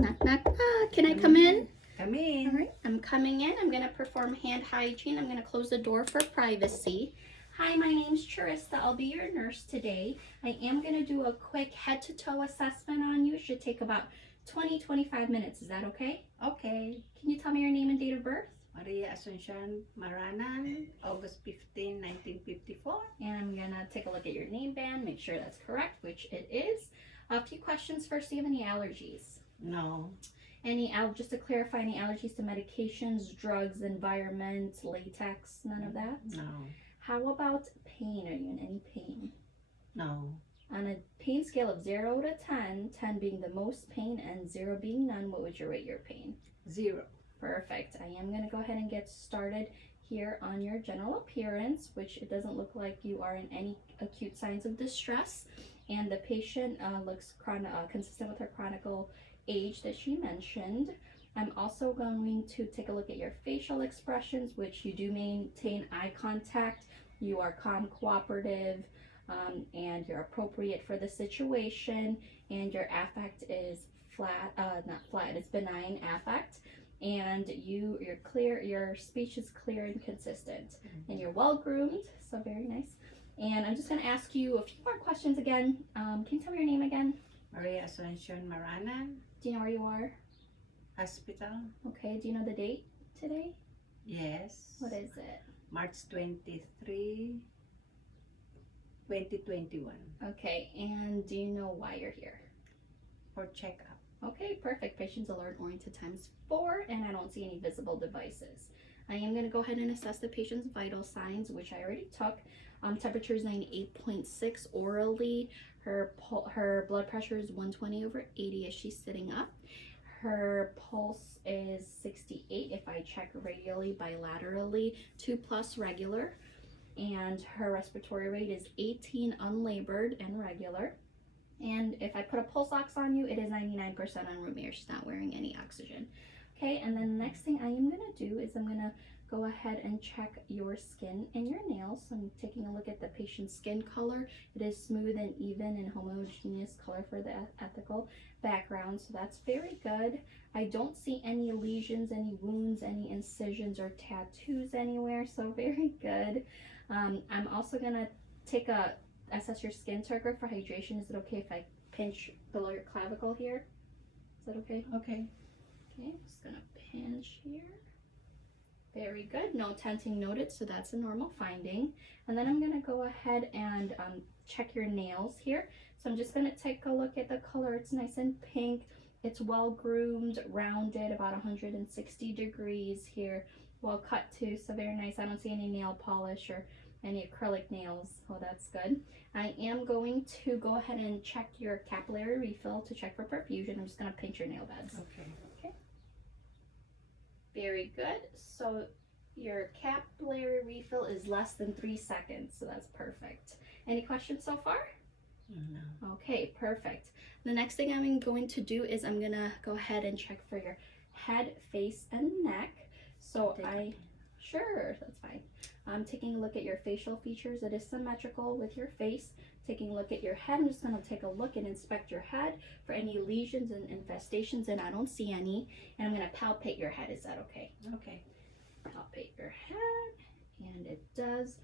Knock, knock, knock. Can I come in? Come in. All right, I'm coming in. I'm going to perform hand hygiene. I'm going to close the door for privacy. Hi, my name's Charissa. I'll be your nurse today. I am going to do a quick head to toe assessment on you. It should take about 20-25 minutes. Is that okay? Okay. Can you tell me your name and date of birth? Maria Asuncion Maranan, August 15, 1954. And I'm going to take a look at your name band, make sure that's correct, which it is. A few questions first. Do you have any allergies? No. Just to clarify, any allergies to medications, drugs, environment, latex, none of that? No. How about pain? Are you in any pain? No. On a pain scale of 0 to 10, 10 being the most pain and 0 being none, what would you rate your pain? 0. Perfect. I am going to go ahead and get started here on your general appearance, which it doesn't look like you are in any acute signs of distress. And the patient looks consistent with her chronic age that she mentioned. I'm also going to take a look at your facial expressions, which you do maintain eye contact. You are calm, cooperative, and you're appropriate for the situation. And your affect is not flat, it's benign affect. And you're clear, your speech is clear and consistent. And you're well groomed, so very nice. And I'm just going to ask you a few more questions again. Can you tell me your name again? Maria Asuncion Maranan, Do you know where you are? Hospital. Okay, do you know the date today? Yes. What is it? March 23, 2021. Okay, and do you know why you're here? For checkup. Okay, perfect. Patient's alert oriented times 4, and I don't see any visible devices. I am going to go ahead and assess the patient's vital signs, which I already took. Temperature is 98.6 orally. Her blood pressure is 120/80 as she's sitting up. Her pulse is 68 if I check radially, bilaterally, 2+ regular. And her respiratory rate is 18 unlabored and regular. And if I put a pulse ox on you, it is 99% on room air. She's not wearing any oxygen. Okay, and then the next thing I am going to do is I'm going to go ahead and check your skin and your nails. So I'm taking a look at the patient's skin color. It is smooth and even and homogeneous color for the ethical background, so that's very good. I don't see any lesions, any wounds, any incisions or tattoos anywhere, so very good. I'm also going to assess your skin turgor for hydration. Is it okay if I pinch below your clavicle here? Is that okay? Okay. Okay, I'm just gonna pinch here. Very good. No tenting noted, so that's a normal finding. And then I'm gonna go ahead and check your nails here. So I'm just gonna take a look at the color. It's nice and pink. It's well groomed, rounded, about 160 degrees here. Well cut too, so very nice. I don't see any nail polish or any acrylic nails. Oh, that's good. I am going to go ahead and check your capillary refill to check for perfusion. I'm just going to pinch your nail beds. Okay. Okay. Very good. So your capillary refill is less than 3 seconds, so that's perfect. Any questions so far? No. Okay, perfect. The next thing I'm going to do is I'm going to go ahead and check for your head, face, and neck. So Sure, that's fine. I'm taking a look at your facial features. It is symmetrical with your face. Taking a look at your head, I'm just going to take a look and inspect your head for any lesions and infestations, and I don't see any. And I'm going to palpate your head. Is that okay? Okay. Palpate your head, and it does.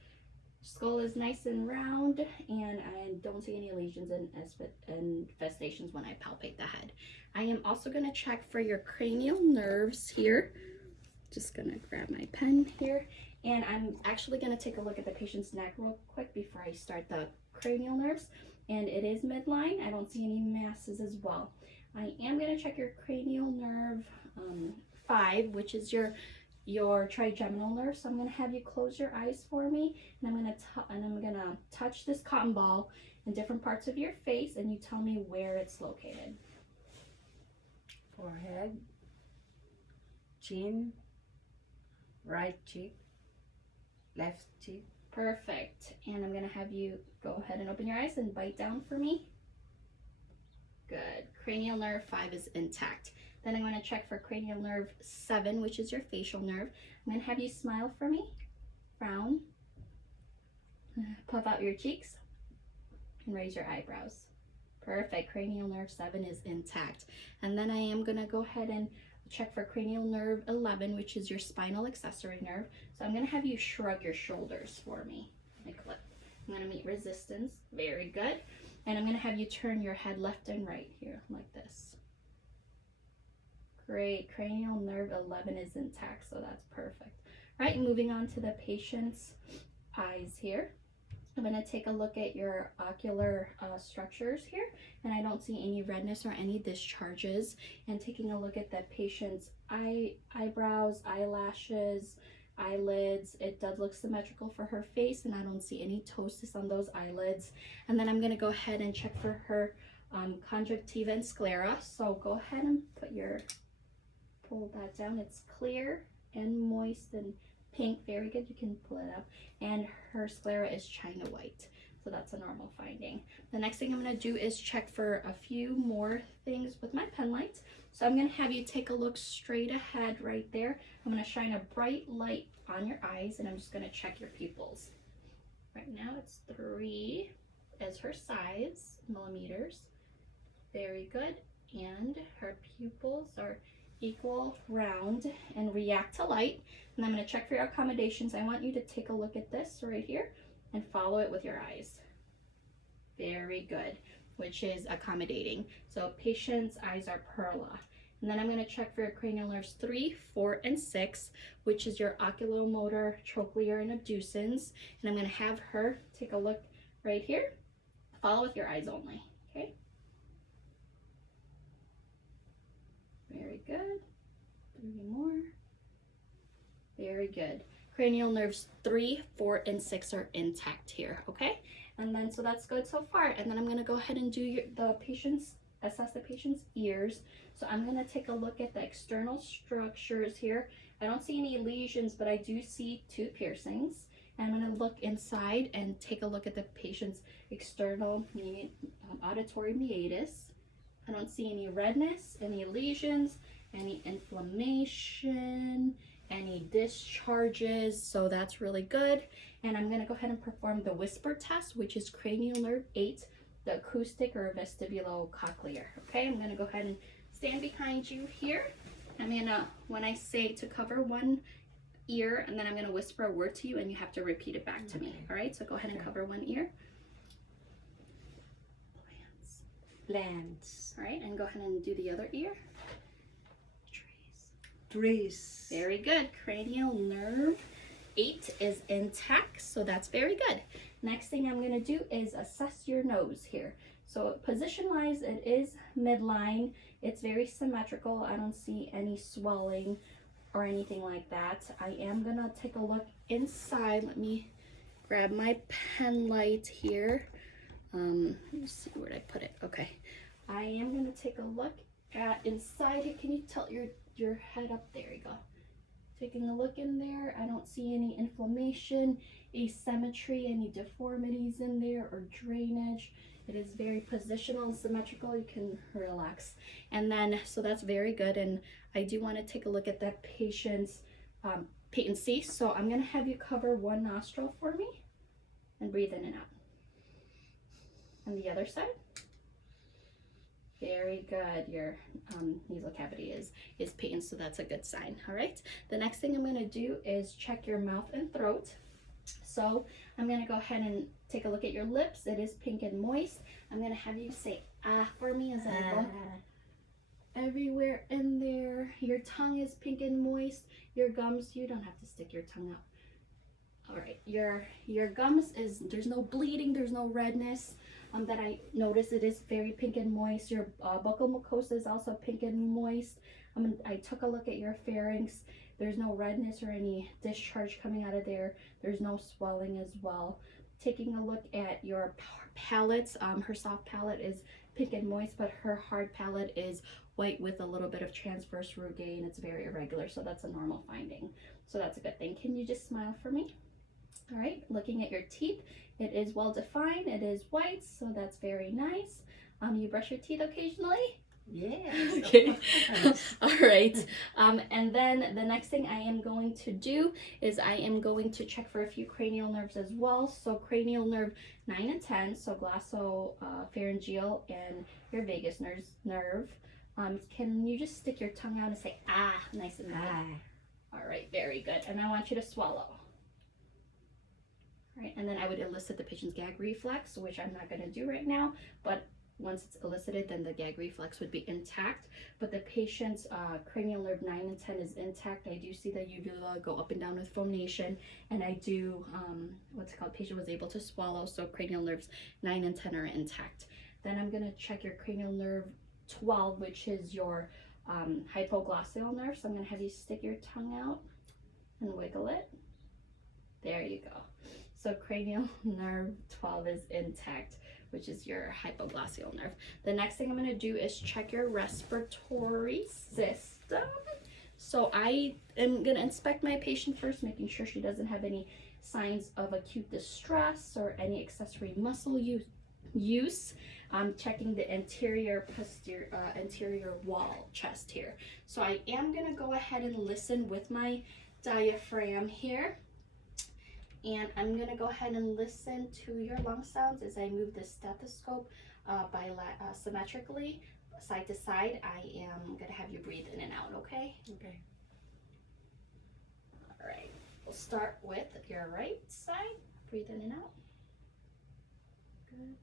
Skull is nice and round, and I don't see any lesions and infestations when I palpate the head. I am also going to check for your cranial nerves here. Just gonna grab my pen here, and I'm actually gonna take a look at the patient's neck real quick before I start the cranial nerves, and it is midline. I don't see any masses as well. I am gonna check your cranial nerve 5, which is your trigeminal nerve. So I'm gonna have you close your eyes for me, and I'm gonna touch this cotton ball in different parts of your face, and you tell me where it's located. Forehead, chin, right cheek, left cheek. Perfect. And I'm going to have you go ahead and open your eyes and bite down for me. Good. Cranial nerve 5 is intact. Then I'm going to check for cranial nerve 7, which is your facial nerve. I'm going to have you smile for me. Frown. Puff out your cheeks. And raise your eyebrows. Perfect. Cranial nerve 7 is intact. And then I am going to go ahead and check for cranial nerve 11, which is your spinal accessory nerve. So I'm going to have you shrug your shoulders for me. I'm going to meet resistance. Very good. And I'm going to have you turn your head left and right here like this. Great. Cranial nerve 11 is intact, so that's perfect. All right, moving on to the patient's eyes here. I'm going to take a look at your ocular structures here, and I don't see any redness or any discharges. And taking a look at the patient's eyebrows, eyelashes, eyelids, it does look symmetrical for her face, and I don't see any ptosis on those eyelids. And then I'm going to go ahead and check for her conjunctiva and sclera. So go ahead and pull that down. It's clear and moist and pink. Very good. You can pull it up. And her sclera is china white. So that's a normal finding. The next thing I'm going to do is check for a few more things with my pen light. So I'm going to have you take a look straight ahead right there. I'm going to shine a bright light on your eyes, and I'm just going to check your pupils. Right now it's 3 as her size, millimeters. Very good. And her pupils are equal, round, and react to light. And I'm going to check for your accommodations. I want you to take a look at this right here and follow it with your eyes. Very good, which is accommodating. So patient's eyes are Perla. And then I'm going to check for your cranial nerves 3, 4, and 6, which is your oculomotor, trochlear, and abducens. And I'm going to have her take a look right here. Follow with your eyes only, okay? Very good. 3 more. Very good. Cranial nerves 3, 4, and 6 are intact here, okay? And then, so that's good so far. And then I'm going to go ahead and do assess the patient's ears. So I'm going to take a look at the external structures here. I don't see any lesions, but I do see 2 piercings. And I'm going to look inside and take a look at the patient's external auditory meatus. I don't see any redness, any lesions, any inflammation, any discharges, so that's really good. And I'm going to go ahead and perform the whisper test, which is cranial nerve 8, the acoustic or vestibulocochlear. Okay, I'm going to go ahead and stand behind you here. I'm going to, when I say to cover one ear, and then I'm going to whisper a word to you, and you have to repeat it back to me. All right, so go ahead and cover one ear. Plants. All right, and go ahead and do the other ear. Trees. Very good. Cranial nerve 8 is intact, so that's very good. Next thing I'm going to do is assess your nose here. So position-wise, it is midline. It's very symmetrical. I don't see any swelling or anything like that. I am going to take a look inside. Let me grab my pen light here. Let me see where I put it. Okay. I am going to take a look at inside here. Can you tilt your head up? There you go. Taking a look in there. I don't see any inflammation, asymmetry, any deformities in there, or drainage. It is very positional and symmetrical. You can relax. And then, so that's very good. And I do want to take a look at that patient's patency. So I'm going to have you cover one nostril for me and breathe in and out. And the other side. Very good. Your nasal cavity is patent, so that's a good sign. All right. The next thing I'm going to do is check your mouth and throat. So I'm going to go ahead and take a look at your lips. It is pink and moist. I'm going to have you say ah for me as I go everywhere in there. Your tongue is pink and moist. Your gums, you don't have to stick your tongue out. All right. Your gums there's no bleeding, there's no redness. That I notice it is very pink and moist. Your buccal mucosa is also pink and moist. I took a look at your pharynx. There's no redness or any discharge coming out of there. There's no swelling as well. Taking a look at your palate, her soft palate is pink and moist, but her hard palate is white with a little bit of transverse rugae, and it's very irregular, so that's a normal finding. So that's a good thing. Can you just smile for me? All right, looking at your teeth, it is well defined, it is white, so that's very nice. You brush your teeth occasionally? Yes. of Okay. course. All right. And then the next thing I am going to do is I am going to check for a few cranial nerves as well. So cranial nerve 9 and 10, so glossopharyngeal and your vagus nerve. Can you just stick your tongue out and say ah, nice and loud? Ah. All right, very good. And I want you to swallow. All right, and then I would elicit the patient's gag reflex, which I'm not going to do right now, but once it's elicited, then the gag reflex would be intact. But the patient's cranial nerve 9 and 10 is intact. I do see the uvula go up and down with phonation, and I do, what's it called, patient was able to swallow, so cranial nerves 9 and 10 are intact. Then I'm going to check your cranial nerve 12, which is your hypoglossal nerve. So I'm going to have you stick your tongue out and wiggle it. There you go. So cranial nerve 12 is intact, which is your hypoglossal nerve. The next thing I'm going to do is check your respiratory system. So I am going to inspect my patient first, making sure she doesn't have any signs of acute distress or any accessory muscle use. I'm checking the anterior wall chest here. So I am going to go ahead and listen with my diaphragm here. And I'm going to go ahead and listen to your lung sounds as I move the stethoscope symmetrically, side to side. I am going to have you breathe in and out, okay? Okay. All right. We'll start with your right side. Breathe in and out. Good.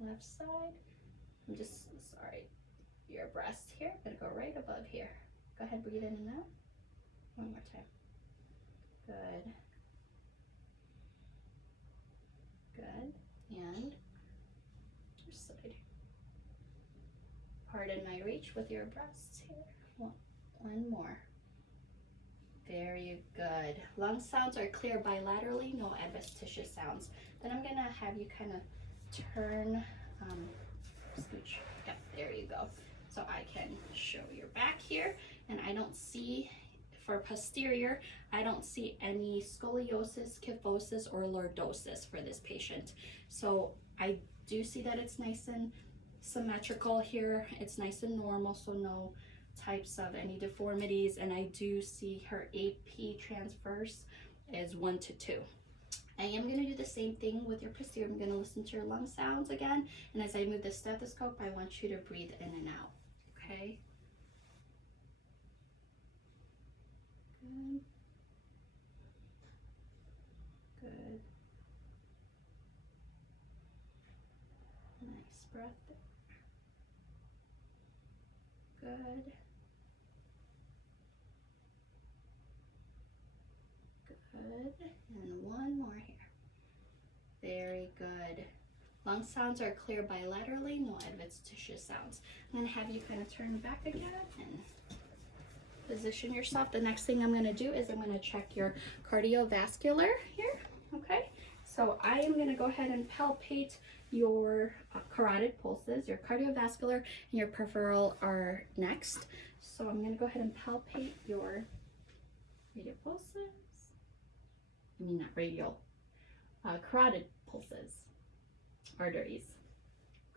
Left side. Sorry, your breast here. I'm going to go right above here. Go ahead, breathe in and out. One more time. Good. Good. And your side. Pardon my reach with your breasts here. One more. Very good. Lung sounds are clear bilaterally, no adventitious sounds. Then I'm gonna have you kind of turn, scooch. Yep, there you go. So I can show your back here, and I don't see, for posterior, I don't see any scoliosis, kyphosis, or lordosis for this patient. So I do see that it's nice and symmetrical here. It's nice and normal, so no types of any deformities. And I do see her AP transverse is 1 to 2. I am going to do the same thing with your posterior. I'm going to listen to your lung sounds again. And as I move the stethoscope, I want you to breathe in and out. Okay? Good. Good. Nice breath there. Good. Good. And one more here. Very good. Lung sounds are clear bilaterally, no adventitious sounds. I'm going to have you kind of turn back again and position yourself. The next thing I'm going to do is I'm going to check your cardiovascular here. Okay. So I am going to go ahead and palpate your carotid pulses. Your cardiovascular and your peripheral are next. So I'm going to go ahead and palpate your radial pulses. I mean, not radial. Carotid pulses. Arteries.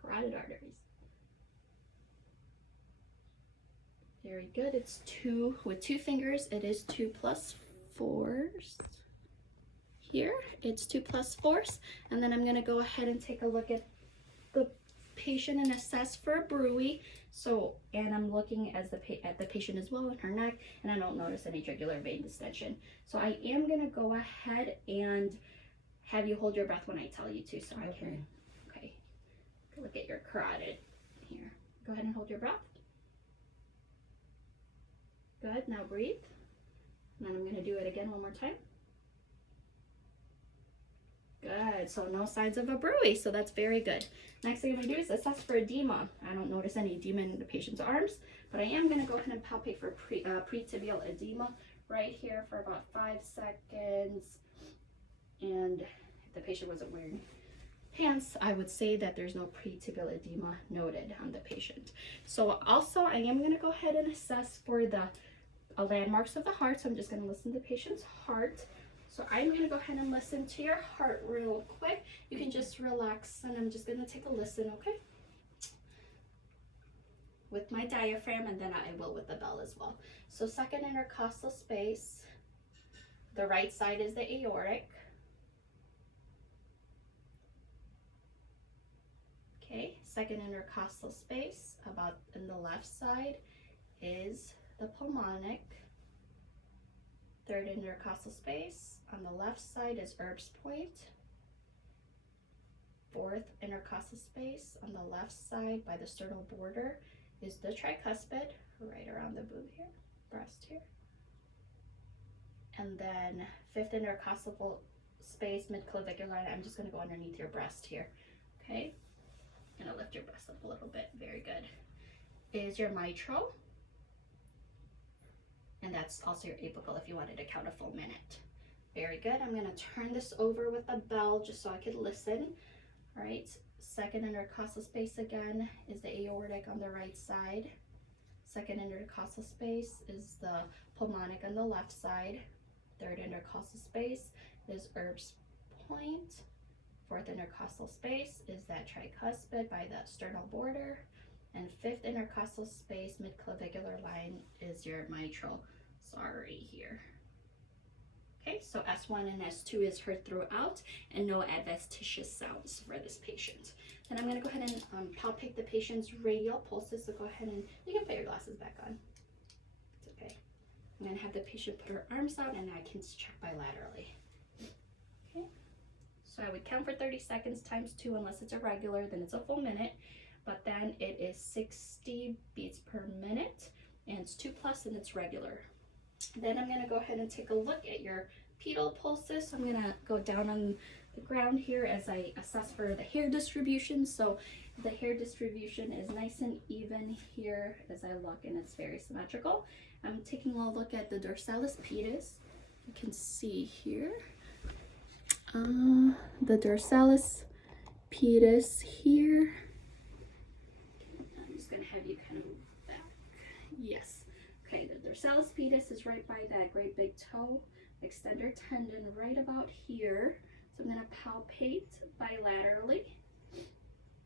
Carotid arteries. Very good. It's 2 with 2 fingers. It is 2 plus 4s. Here, it's 2 plus 4s. And then I'm going to go ahead and take a look at the patient and assess for a bruit. So, and I'm looking at the patient as well in her neck, and I don't notice any jugular vein distension. So I am going to go ahead and have you hold your breath when I tell you to, so I can, okay, look at your carotid here. Go ahead and hold your breath. Good, now breathe. And then I'm going to do it again one more time. Good, so no signs of a bruit, so that's very good. Next thing I'm going to do is assess for edema. I don't notice any edema in the patient's arms, but I am going to go ahead and palpate for pretibial edema right here for about 5 seconds. And if the patient wasn't wearing pants, I would say that there's no pretibial edema noted on the patient. So also I am going to go ahead and assess for the landmarks of the heart. So I'm just going to listen to the patient's heart. So I'm going to go ahead and listen to your heart real quick. You can just relax, and I'm just going to take a listen, okay? with my diaphragm, and then I will with the bell as well. So second intercostal space, the right side is the aortic. Okay, second intercostal space about in the left side is the pulmonic. Third intercostal space on the left side is Erb's point. Fourth intercostal space on the left side by the sternal border is the tricuspid, right around the boob here, breast here. And then fifth intercostal space, midclavicular line, I'm just gonna go underneath your breast here, okay? Gonna lift your breast up a little bit, very good. Is your mitral, and that's also your apical if you wanted to count a full minute. Very good, I'm gonna turn this over with the bell just so I could listen. All right, second intercostal space again is the aortic on the right side. Second intercostal space is the pulmonic on the left side. Third intercostal space is Erb's point. Fourth intercostal space is that tricuspid by the sternal border. And fifth intercostal space, midclavicular line, is your mitral. Sorry here. Okay, so S1 and S2 is heard throughout and no adventitious sounds for this patient. Then I'm going to go ahead and palpate the patient's radial pulses. So go ahead and you can put your glasses back on. It's okay. I'm going to have the patient put her arms out and I can check bilaterally. Okay, so I would count for 30 seconds times 2 unless it's irregular, then it's a full minute. But then it is 60 beats per minute and it's 2+ and it's regular. Then I'm going to go ahead and take a look at your pedal pulses. So I'm going to go down on the ground here as I assess for the hair distribution. So the hair distribution is nice and even here as I look, and it's very symmetrical. I'm taking a look at the dorsalis pedis. You can see here the dorsalis pedis here. I'm just going to have you kind of move back. Yes. Okay, the dorsalis pedis is right by that great big toe extender tendon right about here. So I'm going to palpate bilaterally.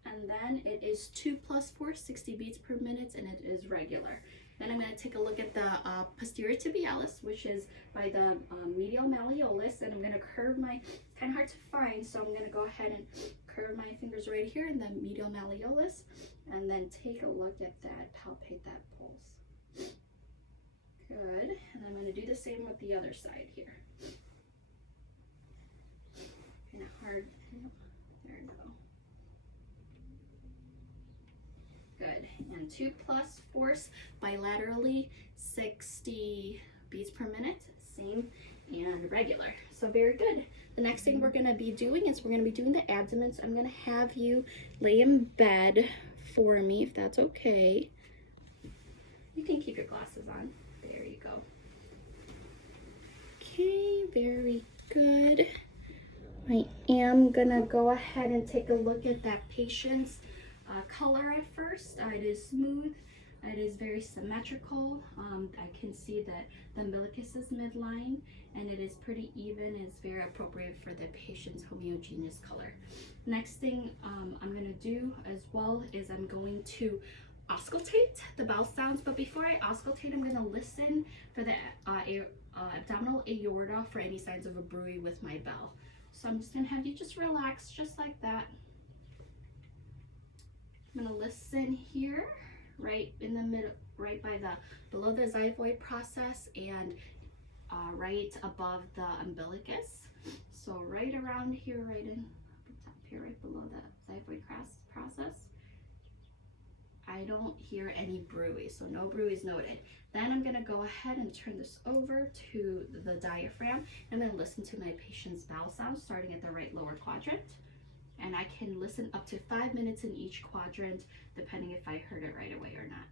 And then it is 2 + 4, 60 beats per minute, and it is regular. Then I'm going to take a look at the posterior tibialis, which is by the medial malleolus, and I'm going to curve my, it's kind of hard to find, so I'm going to go ahead and curve my fingers right here in the medial malleolus, and then take a look at that, palpate that pulse. Good, and I'm going to do the same with the other side here. Kind of hard, there we go. Good, and 2 + force bilaterally, 60 beats per minute, same and regular. So very good. The next thing we're going to be doing is we're going to be doing the abdomen. So I'm going to have you lay in bed for me, if that's okay. You can keep your glasses on. There you go. Okay, very good. I am gonna go ahead and take a look at that patient's color at first. It is smooth. It is very symmetrical. I can see that the umbilicus is midline, and it is pretty even. It's very appropriate for the patient's homogeneous color. Next thing I'm gonna do as well is I'm going to auscultate the bell sounds, but before I auscultate, I'm going to listen for the abdominal aorta for any signs of a bruit with my bell. So I'm just going to have you just relax just like that. I'm going to listen here, right in the middle, right by the below the xiphoid process and right above the umbilicus. So right around here, right in the top here, right below the xiphoid process. I don't hear any bruits, so no bruits noted. Then I'm going to go ahead and turn this over to the diaphragm. I'm going to listen to my patient's bowel sounds starting at the right lower quadrant. And I can listen up to 5 minutes in each quadrant, depending if I heard it right away or not.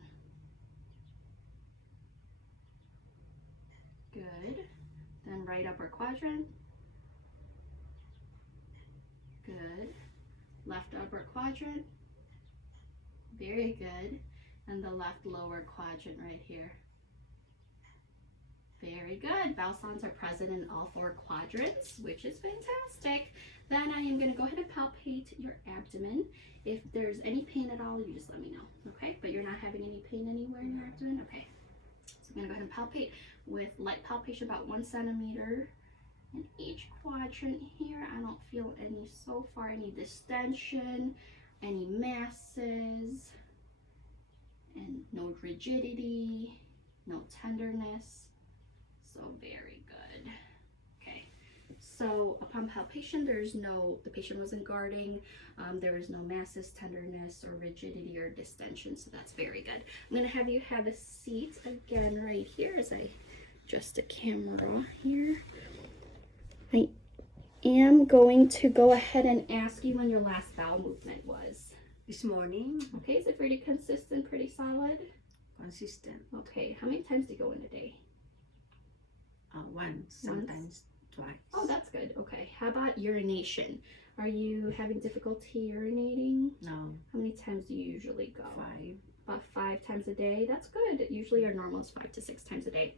Good. Then right upper quadrant. Good. Left upper quadrant. Very good. And the left lower quadrant right here. Very good. Bowel sounds are present in all 4 quadrants, which is fantastic. Then I am going to go ahead and palpate your abdomen. If there's any pain at all, you just let me know, okay? But you're not not having any pain anywhere in your abdomen? Okay. So I'm gonna go ahead and palpate with light palpation about 1 centimeter in each quadrant here. I don't feel any so far, any distension, any masses, and no rigidity, no tenderness. So very good. Okay. So upon palpation, the patient wasn't guarding. There was no masses, tenderness, or rigidity or distension. So that's very good. I'm gonna have you have a seat again right here as I adjust the camera here. I am going to go ahead and ask you when your last bowel movement was. This morning, Okay, is it pretty consistent, pretty solid? consistent. Okay, how many times do you go in a day? Once, sometimes twice. Oh, that's good. Okay, how about urination? Are you having difficulty urinating? No, How many times do you usually go? 5. About 5 times a day. That's good. Usually our normal is 5 to 6 times a day.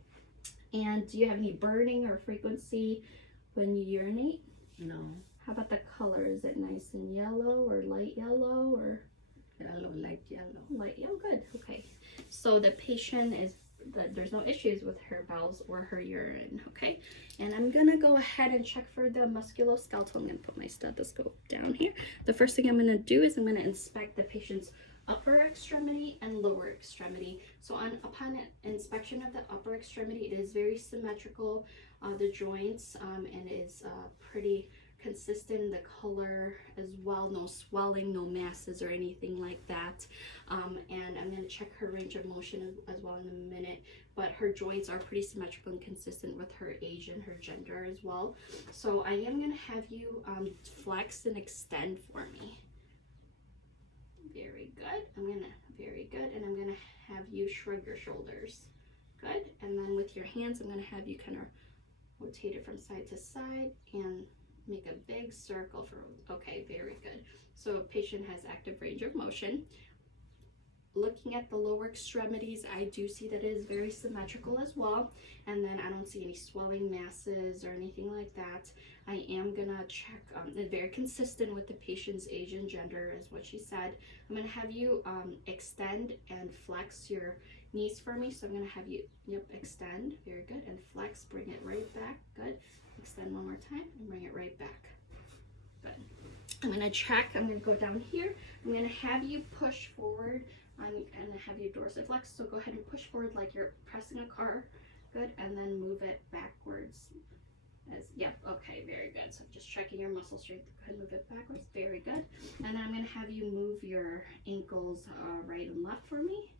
And do you have any burning or frequency when you urinate? No, How about the color? Is it nice and yellow or light yellow or yellow, light yellow. light yellow? Good. Okay. So the patient there's no issues with her bowels or her urine. Okay. And I'm going to go ahead and check for the musculoskeletal. I'm going to put my stethoscope down here. The first thing I'm going to do is I'm going to inspect the patient's upper extremity and lower extremity. So upon inspection of the upper extremity, it is very symmetrical, the joints, and is pretty consistent in the color as well. No swelling, no masses or anything like that. And I'm going to check her range of motion as well in a minute, but her joints are pretty symmetrical and consistent with her age and her gender as well. So I am going to have you flex and extend for me. Very good. Very good. And I'm gonna have you shrug your shoulders. Good. And then with your hands, I'm gonna have you kind of rotate it from side to side and make a big circle for, okay, very good. So patient has active range of motion. Looking at the lower extremities, I do see that it is very symmetrical as well. And then I don't see any swelling masses or anything like that. I am gonna check, very consistent with the patient's age and gender is what she said. I'm gonna have you extend and flex your knees for me. So I'm gonna have you, extend, very good, and flex, bring it right back, good. Extend one more time and bring it right back, good. I'm gonna check, I'm gonna go down here. I'm gonna have you push forward. I'm gonna have you dorsiflex, so go ahead and push forward like you're pressing a car, good, and then move it backwards. Okay, very good. So just checking your muscle strength. Go ahead and move it backwards, very good. And then I'm gonna have you move your ankles right and left for me,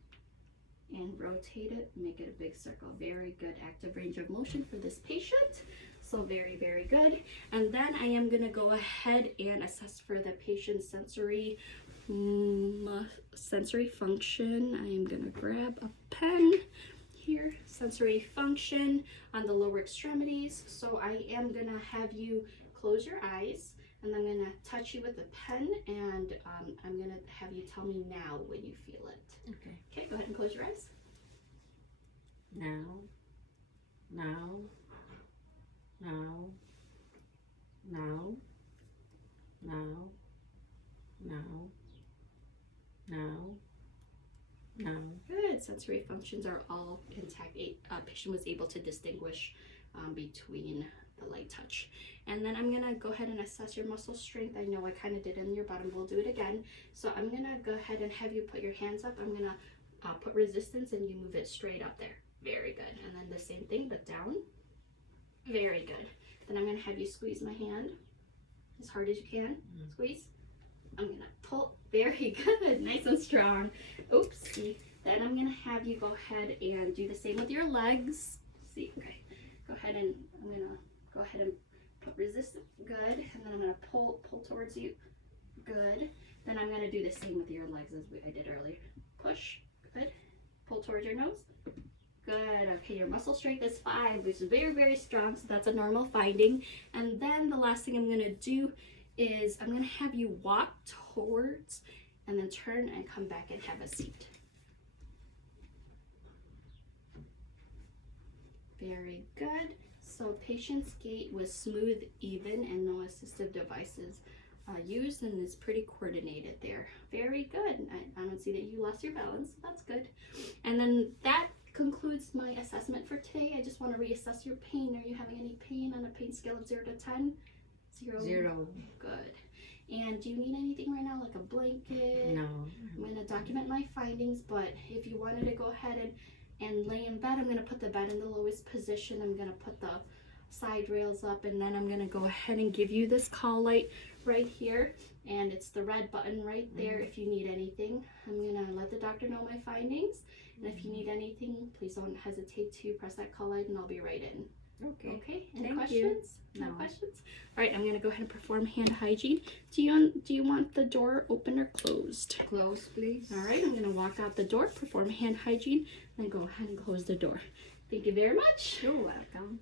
and rotate it, make it a big circle. Very good, active range of motion for this patient. So very, very good. And then I am gonna go ahead and assess for the patient's sensory function. I am gonna grab a pen here. Sensory function on the lower extremities. So I am gonna have you close your eyes, and I'm gonna touch you with a pen, and I'm gonna have you tell me now when you feel it. Okay. Okay, go ahead and close your eyes. Now, now, now, now, now, now, now, now. Good. Sensory functions are all intact. Patient was able to distinguish between the light touch. And then I'm gonna go ahead and assess your muscle strength. I know I kind of did in your bottom. We'll do it again. So I'm gonna go ahead and have you put your hands up. I'm gonna put resistance, and you move it straight up there. Very good. And then the same thing, but down. Very good. Then I'm gonna have you squeeze my hand as hard as you can. Squeeze. I'm gonna pull. Very good. Nice and strong. Oopsie. Then I'm gonna have you go ahead and do the same with your legs. See, okay. Go ahead and I'm gonna go ahead and put resistance. Good. And then I'm gonna pull towards you. Good. Then I'm gonna do the same with your legs as I did earlier. Push. Good. Pull towards your nose. Good. Okay, your muscle strength is 5, which is very, very strong. So that's a normal finding. And then the last thing I'm gonna do is I'm gonna have you walk towards and then turn and come back and have a seat. Very good. So patient's gait was smooth, even, and no assistive devices used, and it's pretty coordinated there. Very good. I don't see that you lost your balance. So that's good. And then that concludes my assessment for today. I just want to reassess your pain. Are you having any pain on a pain scale of 0 to 10? 0. 0. Good. And do you need anything right now, like a blanket? No. I'm going to document my findings, but if you wanted to go ahead and lay in bed, I'm going to put the bed in the lowest position. I'm going to put the side rails up, and then I'm going to go ahead and give you this call light right here, and it's the red button right there. If you need anything, I'm going to let the doctor know my findings, and if you need anything, please don't hesitate to press that call light, and I'll be right in. Okay. Okay, any Thank questions? you. No No. questions? All right, I'm going to go ahead and perform hand hygiene. Do you want the door open or closed? Close, please. All right, I'm going to walk out the door, perform hand hygiene, then go ahead and close the door. Thank you very much. You're welcome.